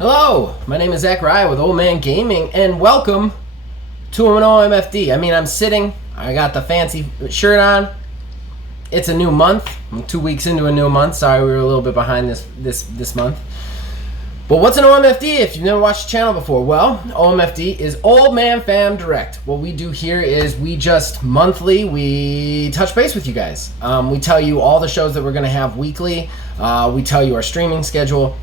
Hello, my name is Zachariah with Old Man Gaming, and welcome to an OMFD. I'm sitting, I got the fancy shirt on. It's a new month. I'm 2 weeks into a new month. Sorry, we were a little bit behind this month. But what's an OMFD if you've never watched the channel before? Well, OMFD is Old Man Fam Direct. What we do here is we just monthly, we touch base with you guys. We tell you all the shows that we're going to have weekly. We tell you our streaming schedule.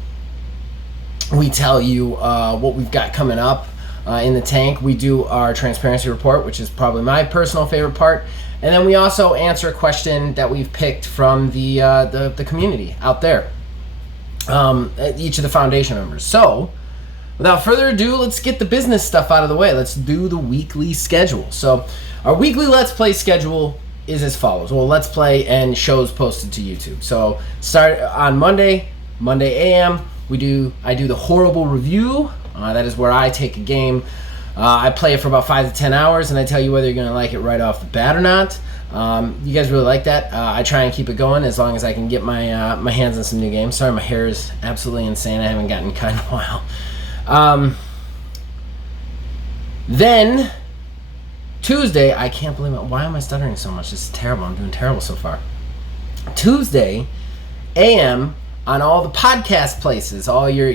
We tell you what we've got coming up in the tank. We do our transparency report, which is probably my personal favorite part. And then we also answer a question that we've picked from the community out there. Each of the foundation members. So, without further ado, let's get the business stuff out of the way. Let's do the weekly schedule. So, our weekly Let's Play schedule is as follows. Well, Let's Play and shows posted to YouTube. So, start on Monday AM. I do the horrible review. That is where I take a game. I play it for about 5 to 10 hours, and I tell you whether you're going to like it right off the bat or not. You guys really like that. I try and keep it going as long as I can get my hands on some new games. Sorry, my hair is absolutely insane. I haven't gotten cut in a while. Then, Tuesday, I can't believe it. Why am I stuttering so much? This is terrible. I'm doing terrible so far. Tuesday, AM, on all the podcast places, all your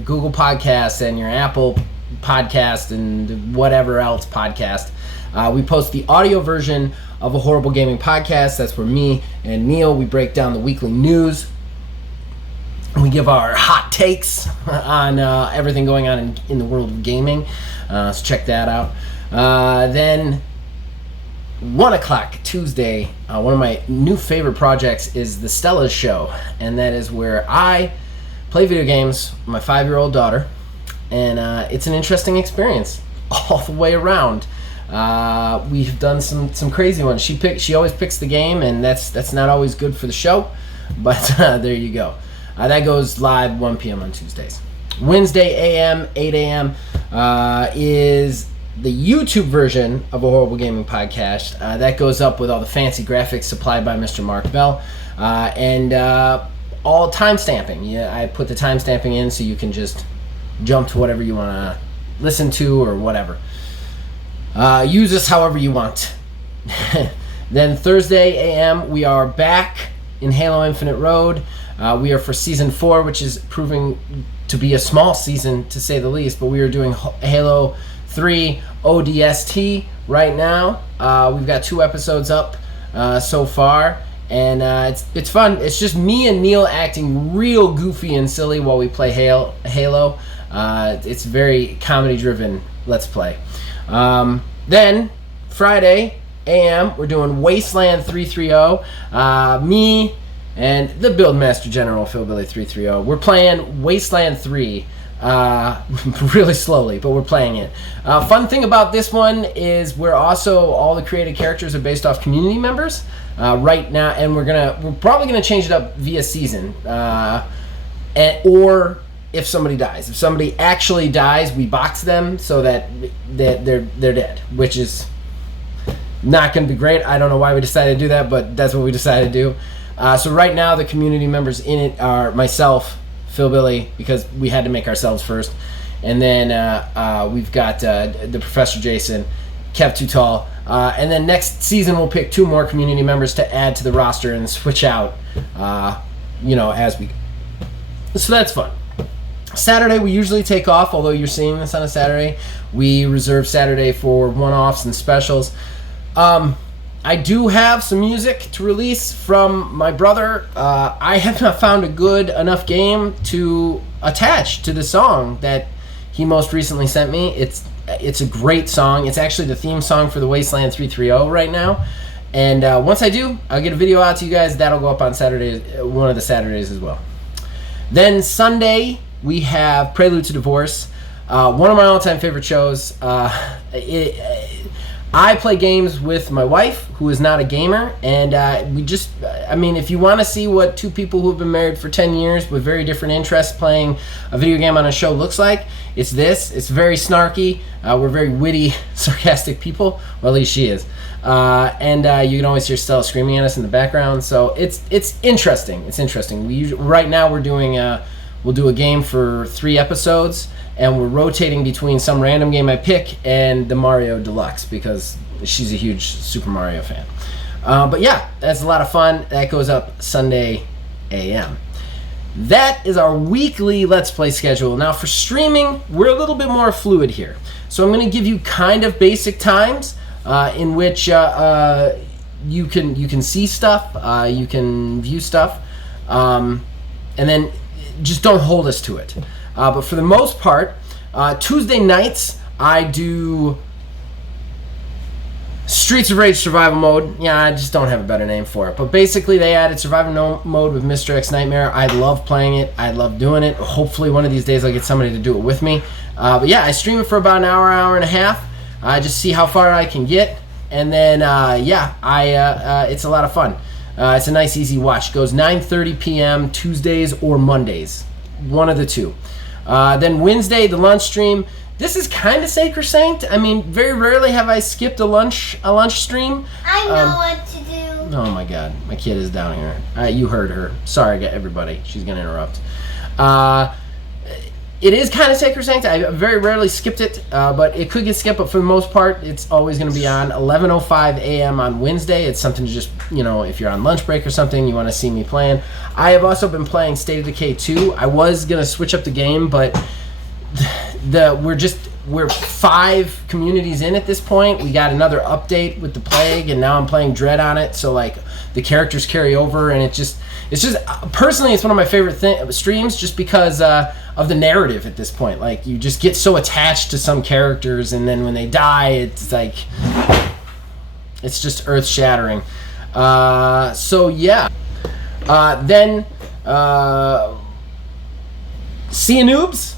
Google Podcasts and your Apple Podcast and whatever else podcast. We post the audio version of a Horrible Gaming Podcast. That's where me and Neil, we break down the weekly news. We give our hot takes on everything going on in the world of gaming. So check that out. Then 1 o'clock Tuesday, one of my new favorite projects is the Stella's Show. And that is where I play video games with my 5-year-old daughter. And it's an interesting experience all the way around. We've done some crazy ones. She always picks the game, and that's not always good for the show, but there you go. That goes live 1 p.m. on Tuesdays. Wednesday AM, 8 a.m. Is the YouTube version of a Horrible Gaming Podcast. That goes up with all the fancy graphics supplied by Mr. Mark Bell, and all timestamping. Yeah, I put the timestamping in so you can just jump to whatever you want to listen to or whatever. Use us however you want. Then Thursday AM, we are back in Halo Infinite Road. We are for Season 4, which is proving to be a small season, to say the least, but we are doing Halo 3 ODST right now. We've got 2 episodes up so far, and it's fun. It's just me and Neil acting real goofy and silly while we play Halo. It's very comedy-driven Let's Play. Then, Friday AM, we're doing Wasteland 330. Me and the Buildmaster General, Philbilly 330. We're playing Wasteland 3 really slowly, but we're playing it. Fun thing about this one is all the created characters are based off community members right now, and we're probably gonna change it up via season, or if somebody dies. If somebody actually dies, we box them so that they're dead, which is not going to be great. I don't know why we decided to do that, but that's what we decided to do. So right now, the community members in it are myself, Philbilly, because we had to make ourselves first, and then we've got the Professor Jason, Kev Too Tall, and then next season we'll pick 2 more community members to add to the roster and switch out, as we. So that's fun. Saturday, we usually take off, although you're seeing this on a Saturday. We reserve Saturday for one-offs and specials. I do have some music to release from my brother. I have not found a good enough game to attach to the song that he most recently sent me. It's a great song. It's actually the theme song for the Wasteland 330 right now. And once I do, I'll get a video out to you guys. That'll go up on Saturday, one of the Saturdays as well. Then Sunday, we have Prelude to Divorce, one of my all-time favorite shows. I play games with my wife, who is not a gamer, and if you want to see what 2 people who have been married for 10 years with very different interests playing a video game on a show looks like, it's this. It's very snarky. We're very witty, sarcastic people, or at least she is. And you can always hear Stella screaming at us in the background, so it's interesting. It's interesting. Right now we're doing we'll do a game for 3 episodes, and we're rotating between some random game I pick and the Mario Deluxe because she's a huge Super Mario fan. But yeah, that's a lot of fun. That goes up Sunday a.m. That is our weekly Let's Play schedule. Now for streaming, we're a little bit more fluid here. So I'm going to give you kind of basic times in which you can see stuff, you can view stuff, and then just don't hold us to it. But for the most part, Tuesday nights I do Streets of Rage Survival Mode. Yeah, I just don't have a better name for it. But basically, they added Survival Mode with Mr. X Nightmare. I love playing it. I love doing it. Hopefully, one of these days, I'll get somebody to do it with me. But yeah, I stream it for about an hour and a half. I just see how far I can get. And then, it's a lot of fun. It's a nice, easy watch. It goes 9:30 p.m. Tuesdays or Mondays. One of the two. Then Wednesday, the lunch stream. This is kind of sacrosanct. I mean, very rarely have I skipped a lunch stream. I know what to do. Oh my God, my kid is down here. You heard her. Sorry, everybody. She's gonna interrupt. It is kind of sacrosanct. I very rarely skipped it, but it could get skipped. But for the most part, it's always going to be on 11:05 a.m. on Wednesday. It's something to just, if you're on lunch break or something, you want to see me playing. I have also been playing State of Decay 2. I was gonna switch up the game, but we're 5 communities in at this point. We got another update with the plague, and now I'm playing Dread on it. So like the characters carry over, and it's just personally, it's one of my favorite streams just because of the narrative at this point. Like you just get so attached to some characters, and then when they die, it's like it's just earth shattering. So yeah, then Sea of Noobs.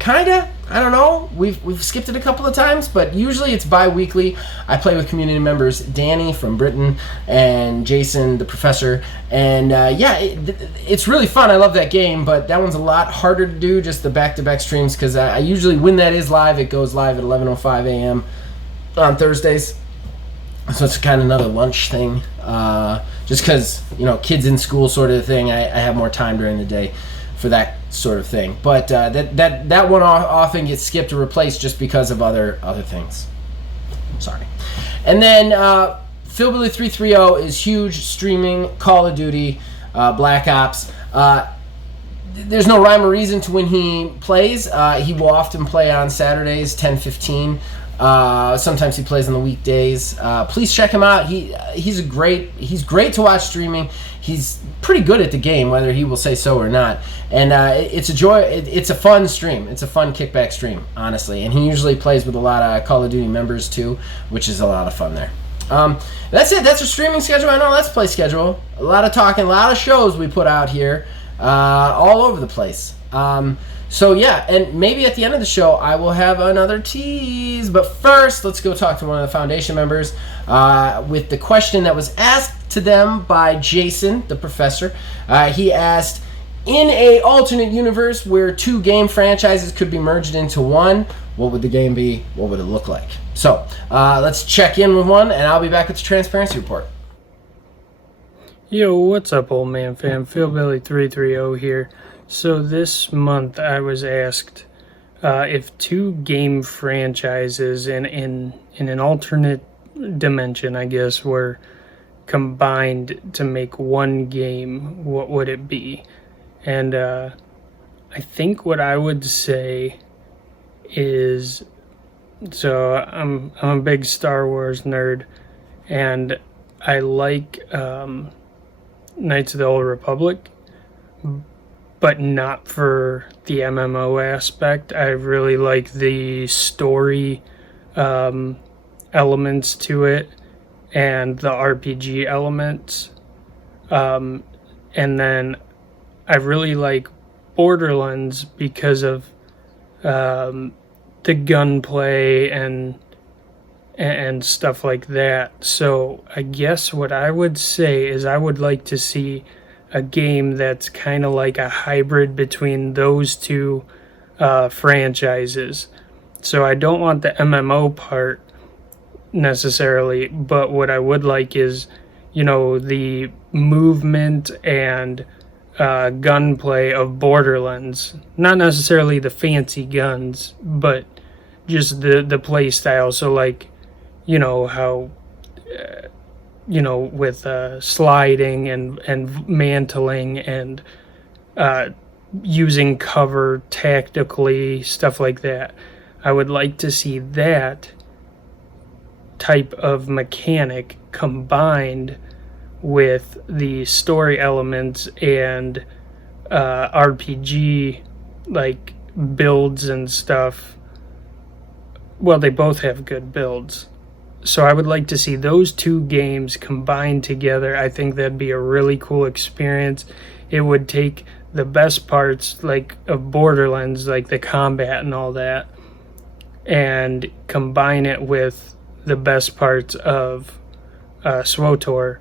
Kinda, I don't know. We've skipped it a couple of times, but usually it's bi-weekly. I play with community members Danny from Britain and Jason, the professor, and it's really fun. I love that game, but that one's a lot harder to do. Just the back-to-back streams because I usually, when that is live, it goes live at 11:05 a.m. on Thursdays. So it's kind of another lunch thing, just because kids in school sort of thing. I have more time during the day for that sort of thing, but that one often gets skipped or replaced just because of other things. Sorry. And then Philbilly 330 is huge, streaming Call of Duty, Black Ops. There's no rhyme or reason to when he plays. He will often play on Saturdays 10:15. Sometimes he plays on the weekdays. Please check him out. He's great to watch streaming. He's pretty good at the game, whether he will say so or not. And it's a joy. It's a fun stream. It's a fun kickback stream, honestly. And he usually plays with a lot of Call of Duty members too, which is a lot of fun there. That's it. That's our streaming schedule. I know Let's Play schedule. A lot of talking, a lot of shows we put out here, all over the place. So yeah, and maybe at the end of the show I will have another tease. But first, let's go talk to one of the Foundation members with the question that was asked to them by Jason, the professor. He asked, in a alternate universe where 2 game franchises could be merged into one, what would the game be? What would it look like? So let's check in with one, and I'll be back with the Transparency Report. Yo, what's up, old man fam? Philbilly 330 here. So this month I was asked if 2 game franchises in an alternate dimension, I guess, were combined to make one game, what would it be? And I think what I would say is, so I'm a big Star Wars nerd, and I like Knights of the Old Republic, but not for the MMO aspect. I really like the story elements to it and the RPG elements. And then I really like Borderlands because of the gunplay and stuff like that. So I guess what I would say is I would like to see a game that's kind of like a hybrid between those 2 franchises. So I don't want the MMO part necessarily, but what I would like is, the movement and gunplay of Borderlands. Not necessarily the fancy guns, but just the play style. So like, you know how, with sliding and mantling and using cover tactically, stuff like that. I would like to see that type of mechanic combined with the story elements and RPG like builds and stuff. Well, they both have good builds. So I would like to see those two games combined together. I think that'd be a really cool experience. It would take the best parts like of Borderlands, like the combat and all that, and combine it with the best parts of SWTOR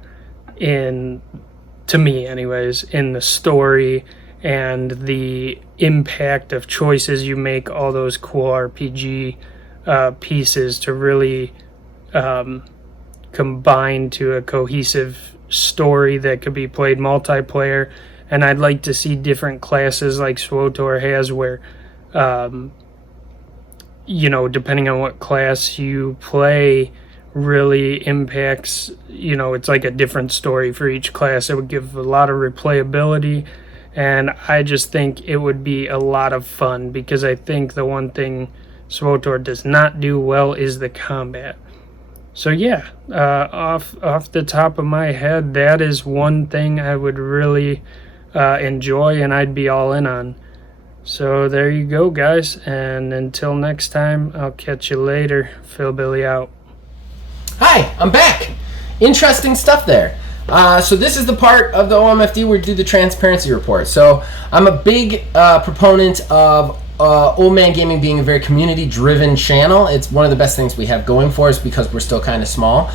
to me anyways, in the story and the impact of choices you make, all those cool RPG pieces to really combine to a cohesive story that could be played multiplayer. And I'd like to see different classes like SWTOR has where, depending on what class you play, really impacts, it's like a different story for each class. It would give a lot of replayability, and I just think it would be a lot of fun, because I think the one thing SWTOR does not do well is the combat. So yeah, off the top of my head, that is one thing I would really enjoy and I'd be all in on. So there you go, guys, and until next time, I'll catch you later. Philbilly out. Hi, I'm back. Interesting stuff there. So this is the part of the OMFD where we do the transparency report. So I'm a big proponent of Old Man Gaming being a very community-driven channel. It's one of the best things we have going for us because we're still kind of small.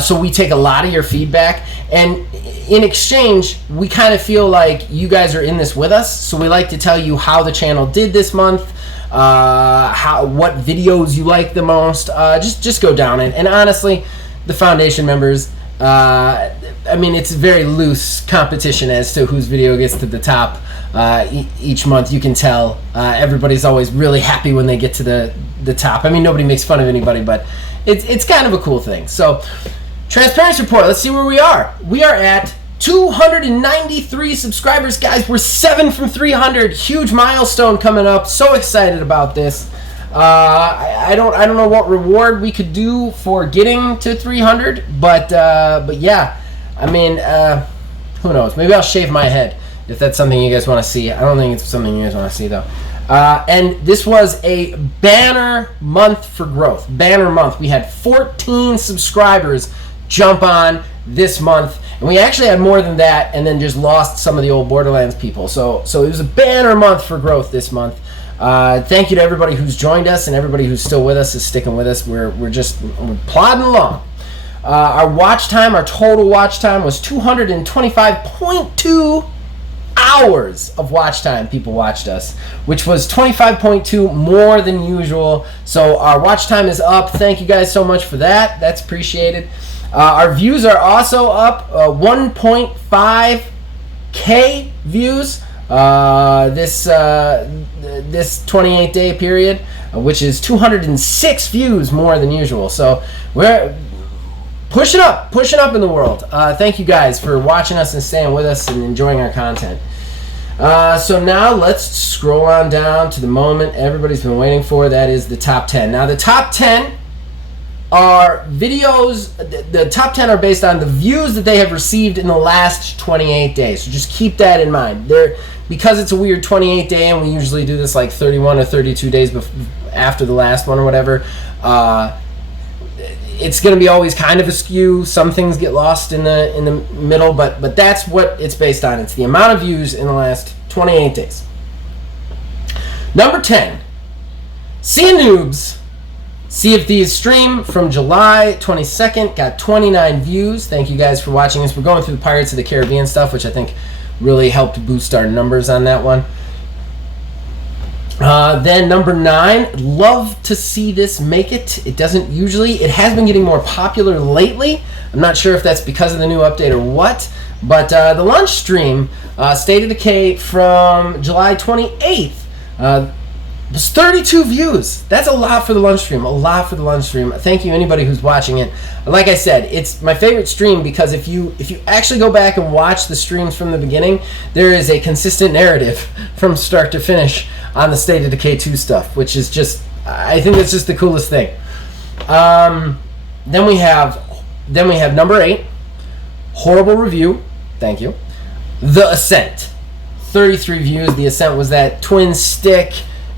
So we take a lot of your feedback, and in exchange, we kind of feel like you guys are in this with us. So we like to tell you how the channel did this month, what videos you like the most. Just go down it. And honestly, the foundation members, it's a very loose competition as to whose video gets to the top each month. You can tell everybody's always really happy when they get to the top. Nobody makes fun of anybody, but it's kind of a cool thing. So, transparency report. Let's see where we are. We are at 293 subscribers, guys. We're 7 from 300. Huge milestone coming up. So excited about this. I don't know what reward we could do for getting to 300, but yeah. Who knows? Maybe I'll shave my head if that's something you guys want to see. I don't think it's something you guys want to see, though. And this was a banner month for growth. Banner month. We had 14 subscribers jump on this month. And we actually had more than that, and then just lost some of the old Borderlands people. So it was a banner month for growth this month. Thank you to everybody who's joined us, and everybody who's still with us is sticking with us. We're plodding along. Our total watch time was 225.2 hours of watch time. People watched us, which was 25.2 more than usual. So our watch time is up. Thank you guys so much for that. That's appreciated. Our views are also up, 1.5K views this 28-day period, which is 206 views more than usual. So we're pushing up in the world. Thank you guys for watching us and staying with us and enjoying our content. So now let's scroll on down to the moment everybody's been waiting for. That is the top 10. Now the top 10 are videos. The top 10 are based on the views that they have received in the last 28 days. So just keep that in mind. Because it's a weird 28 day, and we usually do this like 31 or 32 days after the last one or whatever. It's going to be always kind of askew. Some things get lost in the middle, but that's what it's based on. It's the amount of views in the last 28 days. Number 10, Sea of Noobs. Sea of Thieves stream from July 22nd got 29 views. Thank you guys for watching us. We're going through the Pirates of the Caribbean stuff, which I think really helped boost our numbers on that one. Then number 9, love to see this make it. It doesn't usually. It has been getting more popular lately. I'm not sure if that's because of the new update or what. But the lunch stream, State of Decay from July 28th, was 32 views. That's a lot for the lunch stream. A lot for the lunch stream. Thank you, anybody who's watching it. Like I said, it's my favorite stream because if you actually go back and watch the streams from the beginning, there is a consistent narrative from start to finish on the State of Decay 2 stuff, which is just, I think it's just the coolest thing. Then we have number 8, horrible review. Thank you. The Ascent, 33 views. The Ascent was that twin stick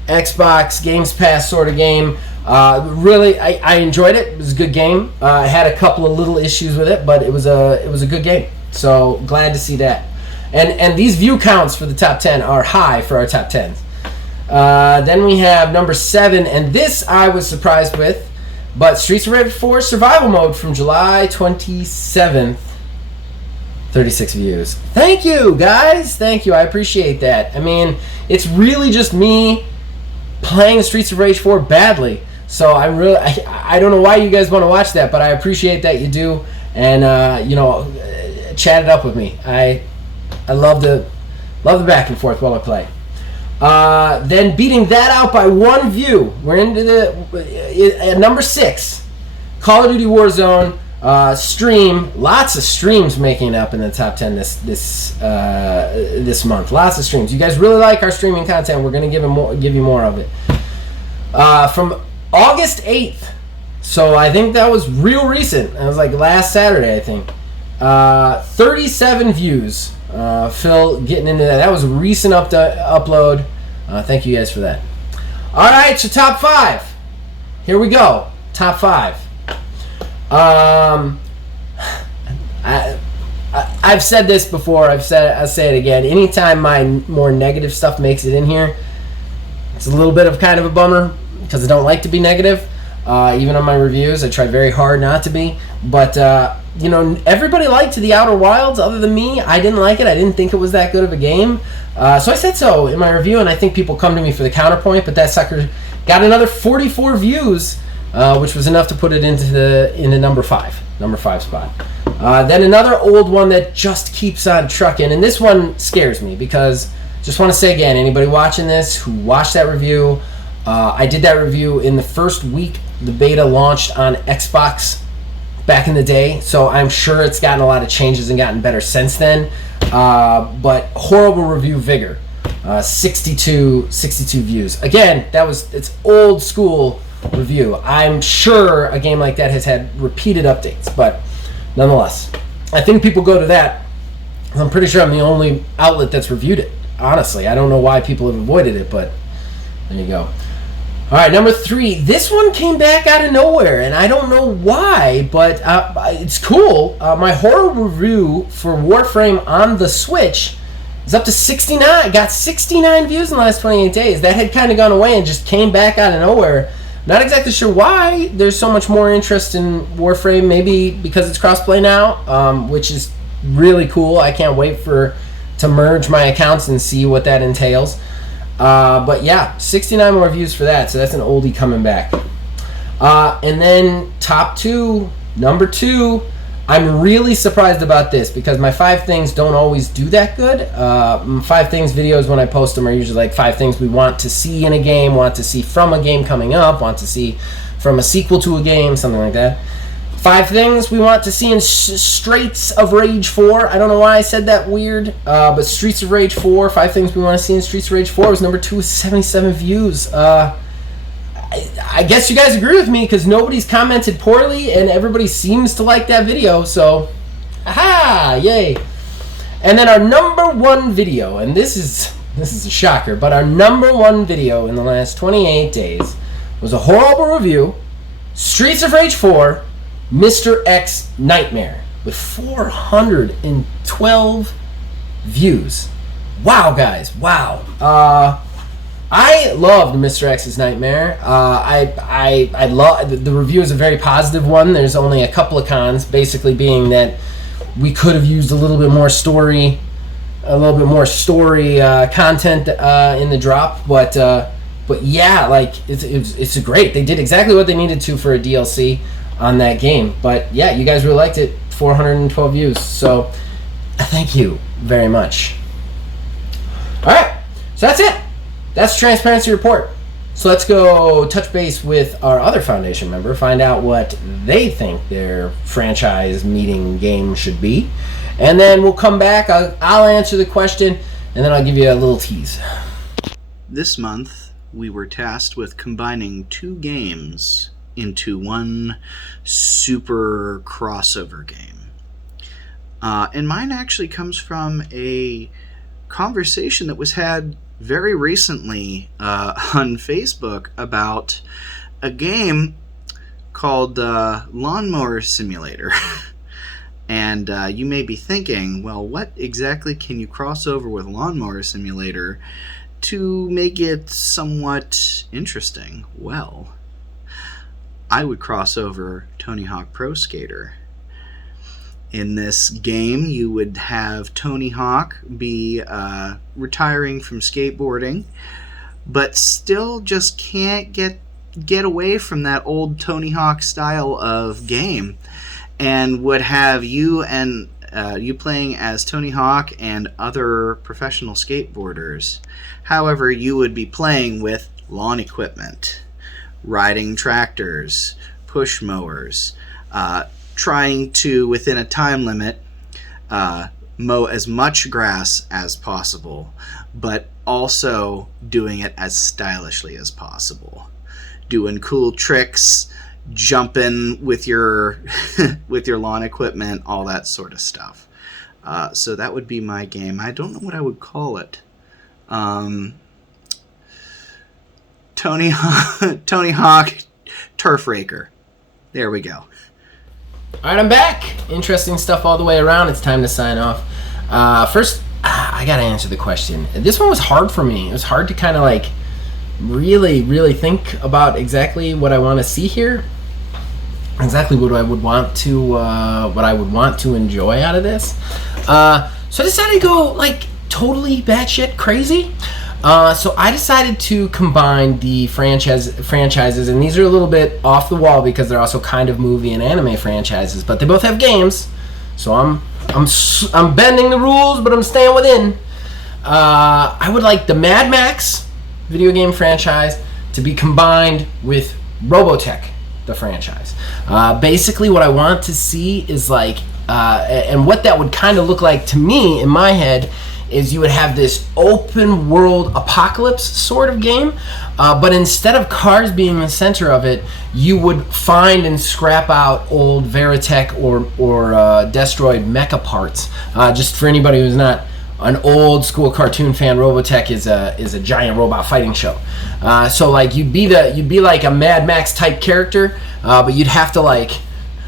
Xbox Games Pass sort of game. Really, I enjoyed it. It was a good game. I had a couple of little issues with it, but it was a good game. So glad to see that. And these view counts for the top 10 are high for our top 10s. Then we have number 7, and this I was surprised with, but Streets of Rage 4 Survival Mode from July 27th. 36 views. Thank you, guys. Thank you. I appreciate that. I mean, it's really just me playing Streets of Rage 4 badly. So I don't know why you guys want to watch that, but I appreciate that you do, and chat it up with me. I love the back and forth while I play. Then beating that out by 1 view, we're into the number 6, Call of Duty Warzone stream. Lots of streams making it up in the top 10 this month. Lots of streams. You guys really like our streaming content. We're going to give you more of it. From August 8th, so I think that was real recent. It was like last Saturday, I think. 37 views. Phil getting into that. That was a recent upload. Thank you guys for that. All right, so top 5. Here we go. Top 5. I've said this before. I'll say it again. Anytime my more negative stuff makes it in here, it's a little bit of kind of a bummer because I don't like to be negative. Even on my reviews, I try very hard not to be. But everybody liked The Outer Wilds other than me. I didn't like it. I didn't think it was that good of a game. So I said so in my review, and I think people come to me for the counterpoint. But that sucker got another 44 views. Which was enough to put it into the number 5 spot. Then another old one that just keeps on trucking, and this one scares me because, just want to say again, anybody watching this who watched that review, I did that review in the first week the beta launched on Xbox back in the day, so I'm sure it's gotten a lot of changes and gotten better since then. But horrible review Vigor, 62 views. Again, it's old school review. I'm sure a game like that has had repeated updates, but nonetheless, I think people go to that. I'm pretty sure I'm the only outlet that's reviewed it. Honestly, I don't know why people have avoided it, but there you go. All right, number 3. This one came back out of nowhere, and I don't know why, but it's cool. My horror review for Warframe on the Switch is up to 69. Got 69 views in the last 28 days. That had kind of gone away and just came back out of nowhere. Not exactly sure why there's so much more interest in Warframe. Maybe because it's crossplay now, which is really cool. I can't wait to merge my accounts and see what that entails. But yeah, 69 more views for that, so that's an oldie coming back. And then top 2, number 2, I'm really surprised about this because my 5 things don't always do that good. 5 things videos when I post them are usually like 5 things we want to see in a game, want to see from a game coming up, want to see from a sequel to a game, something like that. 5 things we want to see in Streets of Rage 4. I don't know why I said that weird, but Streets of Rage 4, 5 things we want to see in Streets of Rage 4 was number 2 with 77 views. I guess you guys agree with me because nobody's commented poorly and everybody seems to like that video, so aha, yay. And then our number 1 video, and this is a shocker, but our number 1 video in the last 28 days was a horrible review, Streets of Rage 4 Mr. X Nightmare with 412 views. Wow, guys, wow. I loved Mr. X's Nightmare. I love the review is a very positive one. There's only a couple of cons, basically being that we could have used a little bit more story content in the drop. But But yeah, like it's great. They did exactly what they needed to for a DLC on that game. But yeah, you guys really liked it. 412 views. So thank you very much. All right, so that's it. That's Transparency Report. So let's go touch base with our other Foundation member, find out what they think their franchise meeting game should be. And then we'll come back. I'll answer the question, and then I'll give you a little tease. This month, we were tasked with combining 2 games into one super crossover game. And mine actually comes from a conversation that was had very recently on Facebook about a game called Lawnmower Simulator. And you may be thinking, well, what exactly can you cross over with Lawnmower Simulator to make it somewhat interesting? Well, I would cross over Tony Hawk Pro Skater. In this game, you would have Tony Hawk be retiring from skateboarding, but still just can't get away from that old Tony Hawk style of game, and would have you playing as Tony Hawk and other professional skateboarders. However, you would be playing with lawn equipment, riding tractors, push mowers, trying to, within a time limit, mow as much grass as possible, but also doing it as stylishly as possible. Doing cool tricks, jumping with your with your lawn equipment, all that sort of stuff. So that would be my game. I don't know what I would call it. Tony Hawk Turf Raker. There we go. All right, I'm back. Interesting stuff all the way around. It's time to sign off. First, I got to answer the question. This one was hard for me. It was hard to kind of like really think about exactly what I want to see here. Exactly what I would want to enjoy out of this. So I decided to go like totally batshit crazy. So I decided to combine the franchises, and these are a little bit off the wall because they're also kind of movie and anime franchises, but they both have games. So I'm bending the rules, but I'm staying within. I would like the Mad Max video game franchise to be combined with Robotech, the franchise. Basically, what I want to see is like, and what that would kind of look like to me in my head is you would have this open world apocalypse sort of game, but instead of cars being the center of it, you would find and scrap out old Veritech or Destroyed mecha parts. Just for anybody who's not an old school cartoon fan, Robotech is a giant robot fighting show. So like you'd be like a Mad Max type character, but you'd have to like,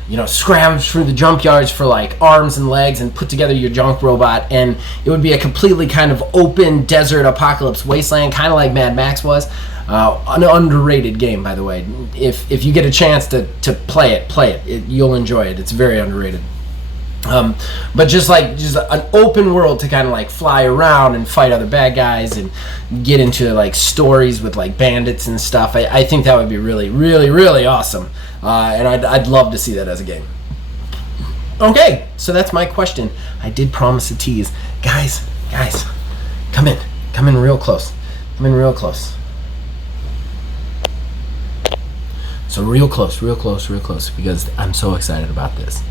you know, scrounge through the junkyards for like arms and legs and put together your junk robot, and it would be a completely kind of open desert apocalypse wasteland, kind of like Mad Max was. An underrated game, by the way. If you get a chance to play it. You'll enjoy it. It's very underrated. But just an open world to kind of like fly around and fight other bad guys and get into like stories with like bandits and stuff. I think that would be really awesome. And I'd love to see that as a game. Okay, so that's my question. I did promise a tease. Guys, come in real close. So real close, because I'm so excited about this.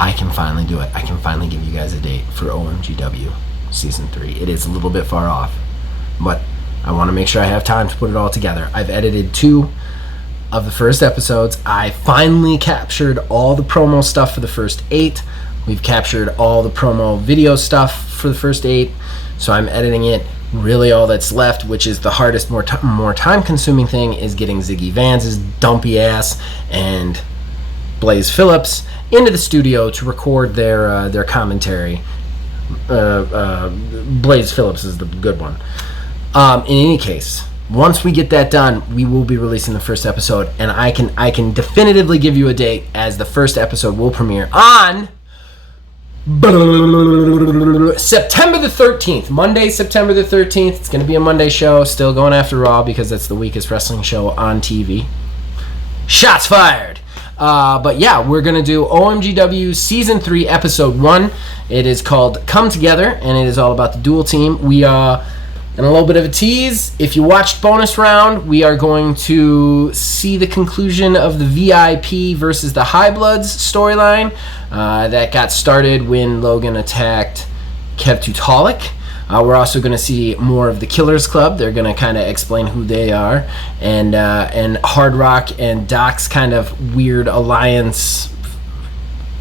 I can finally do it. I can finally give you guys a date for OMGW Season 3. It is a little bit far off, but I want to make sure I have time to put it all together. I've edited 2 of the first episodes. I finally captured all the promo stuff for the first 8. We've captured all the promo video stuff for the first 8, so I'm editing it. Really all that's left, which is the hardest, more time-consuming thing, is getting Ziggy Vance's dumpy ass and Blaze Phillips into the studio to record their commentary. Blaze Phillips is the good one. In any case, once we get that done, we will be releasing the first episode, and I can definitively give you a date as the first episode will premiere on September the 13th. Monday, September the 13th. It's going to be a Monday show. Still going after Raw because that's the weakest wrestling show on TV. Shots fired. But yeah, we're going to do OMGW Season 3, Episode 1. It is called Come Together, and it is all about the dual team. We are... And a little bit of a tease, if you watched Bonus Round, we are going to see the conclusion of the VIP versus the High Bloods storyline that got started when Logan attacked Kev Tutalik. We're also going to see more of the Killers Club. They're going to kind of explain who they are. And Hard Rock and Doc's kind of weird alliance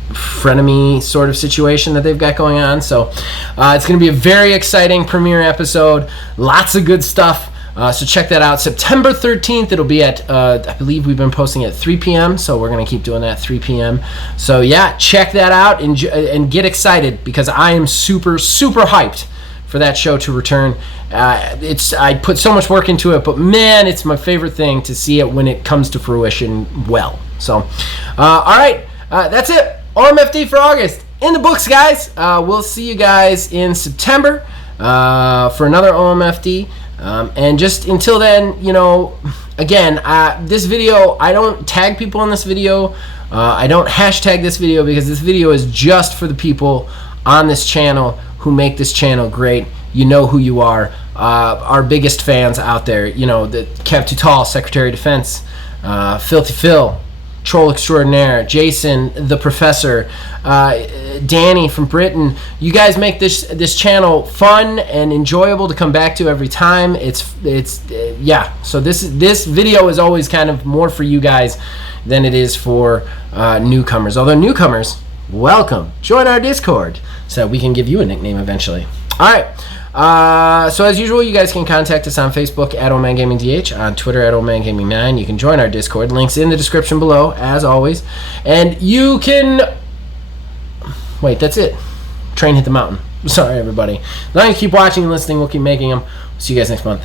frenemy sort of situation that they've got going on. So it's going to be a very exciting premiere episode. Lots of good stuff. So check that out. September 13th, it'll be at, I believe we've been posting at 3 p.m., so we're going to keep doing that 3 p.m. So yeah, check that out and get excited because I am super, super hyped for that show to return. I put so much work into it, but man, it's my favorite thing to see it when it comes to fruition well. So, all right, that's it. OMFD for August. In the books, guys. We'll see you guys in September for another OMFD. And just until then, again, this video, I don't tag people in this video. I don't hashtag this video because this video is just for the people on this channel who make this channel great. You know who you are. Our biggest fans out there. The Kev Tutal, Secretary of Defense, Filthy Phil, Troll Extraordinaire, Jason, the Professor, Danny from Britain. You guys make this channel fun and enjoyable to come back to every time. Yeah. So this video is always kind of more for you guys than it is for newcomers. Although newcomers, welcome. Join our Discord so we can give you a nickname eventually. All right. So as usual, you guys can contact us on Facebook at OldManGamingDH, on Twitter at OldManGaming9. You can join our Discord. Links in the description below, as always. And you can... Wait, that's it. Train hit the mountain. Sorry, everybody. As long as you keep watching and listening, we'll keep making them. See you guys next month.